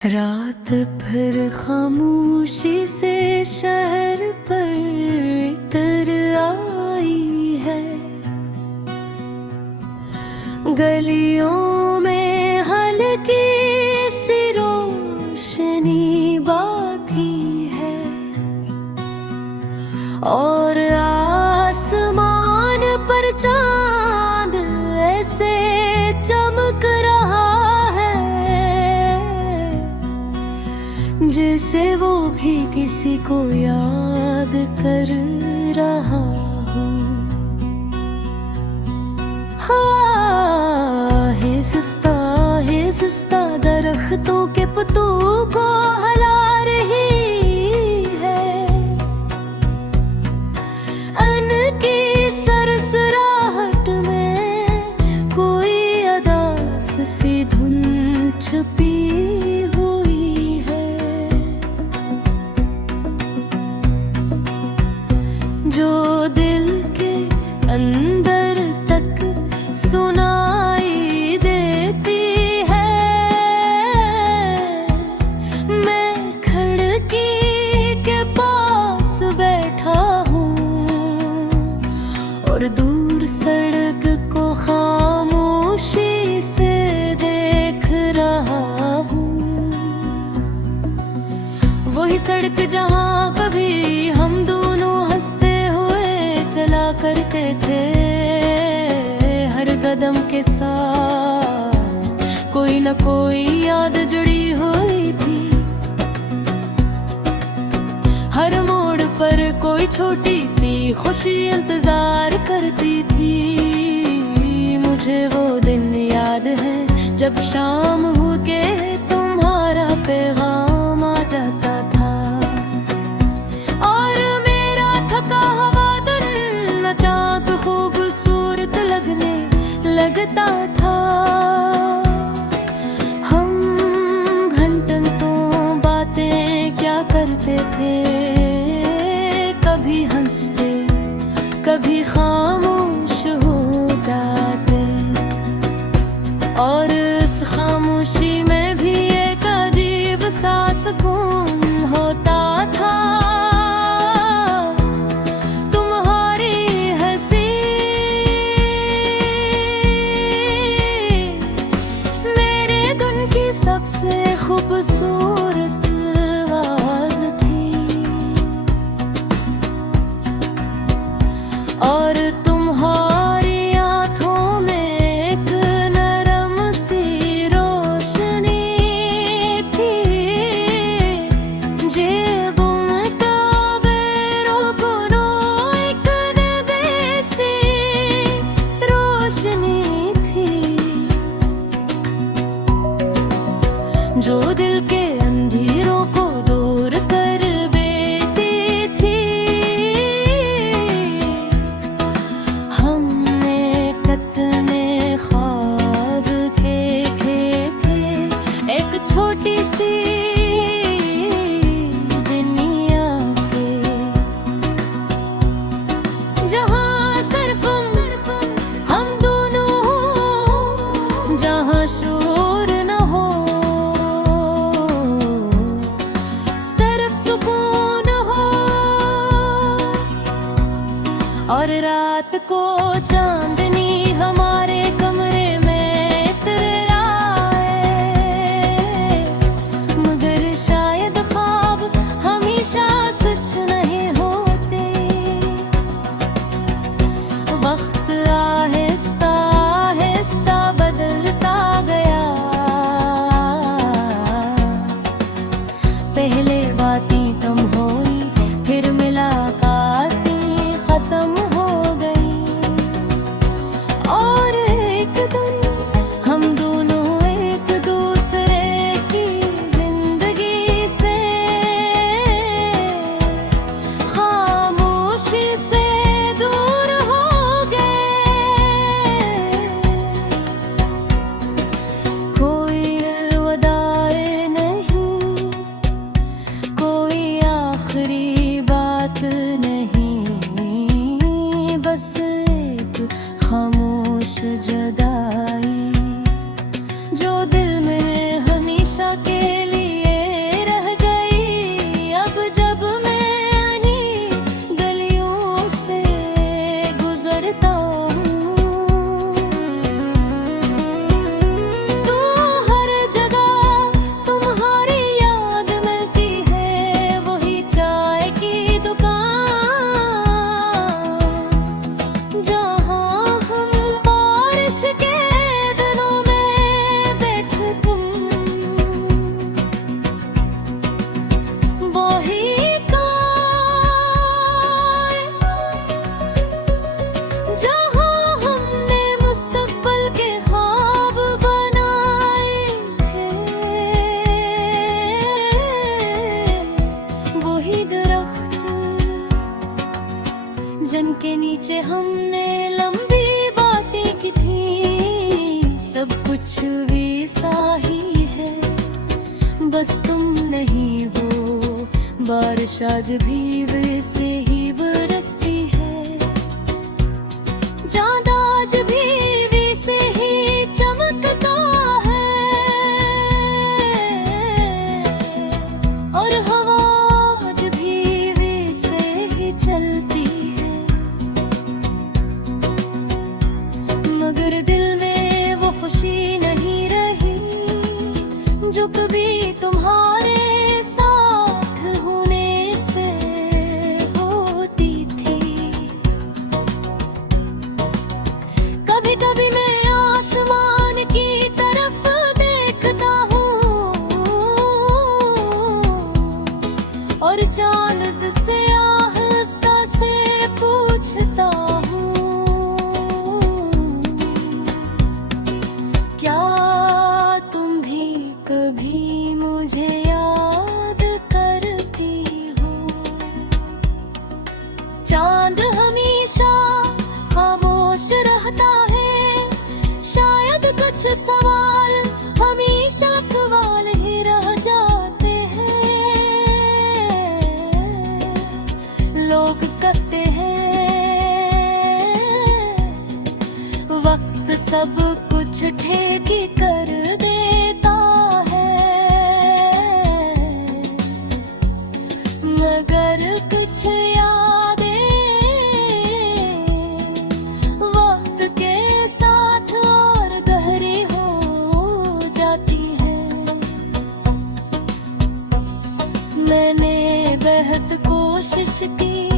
रात फिर खामोशी से शहर पर इतर आई है। गलियों में हल्की सी रोशनी बाकी है और आसमान पर चांद ऐसे चमक रहा जैसे वो भी किसी को याद कर रहा हो। हिसता दरख्तों के पत्तों को हिला रही है। अनकी सरसराहट में कोई अदास सी धुन छुपी जो दिल के अंदर तक सुनाई देती है। मैं खिड़की के पास बैठा हूँ और दूर सड़क को खामोशी से देख रहा हूँ। वही सड़क जहाँ कभी हम दोनों चला करते थे। हर कदम के साथ कोई न कोई याद जुड़ी हुई थी। हर मोड़ पर कोई छोटी सी खुशी इंतजार करती थी। मुझे वो दिन याद है जब शाम होके तुम्हारा पैगाम आ जाता था और मेरा थका चाँद खूबसूरत लगने लगता था। हम घंटों बातें क्या करते थे, कभी हंसते कभी खामोश हो जाते और उस खामोशी में भी एक अजीब सा सुकून होता था। सबसे खूबसूरत आवाज़ थी और तुम्हारी आँखों में एक नरम सी रोशनी थी। जेबों में बेरुखनो एक नबी सी रोशनी जो दिल के अंधेरों को दूर कर देती थी। हमने कितने ख्वाब देखे थे एक छोटी सी दुनिया के, जहाँ सिर्फ हम दोनों हो, जहाँ शोर न हो, और रात को चांदनी हमारे कमरे में इतर आए। मगर शायद ख्वाब हमेशा सच नहीं होते। वक्त आहिस्ता आहिस्ता बदलता गया। पहले बातें कम हुई, फिर मुलाकात खत्म हो गई। नीचे हमने लंबी बातें की थी, सब कुछ वैसा ही है, बस तुम नहीं हो। बारिश आज भी वैसे ही बरसती है, चांद आज भी वैसे ही चमकता है, और हवा आज भी वैसे ही चलती है। मगर दिल में वो खुशी नहीं रही जो कभी तुम्हारे साथ होने से होती थी। कभी कभी मैं आसमान की तरफ देखता हूँ और चांद से आहिस्ता से पूछता हूँ, क्या तुम भी कभी मुझे याद करती हो? चांद हमेशा खामोश रहता है, शायद कुछ सवाल हमेशा सवाल ही रह जाते हैं। लोग कहते हैं वक्त सब कुछ ठीक कर देता है, मगर कुछ यादें वक्त के साथ और गहरी हो जाती हैं। मैंने बेहद कोशिश की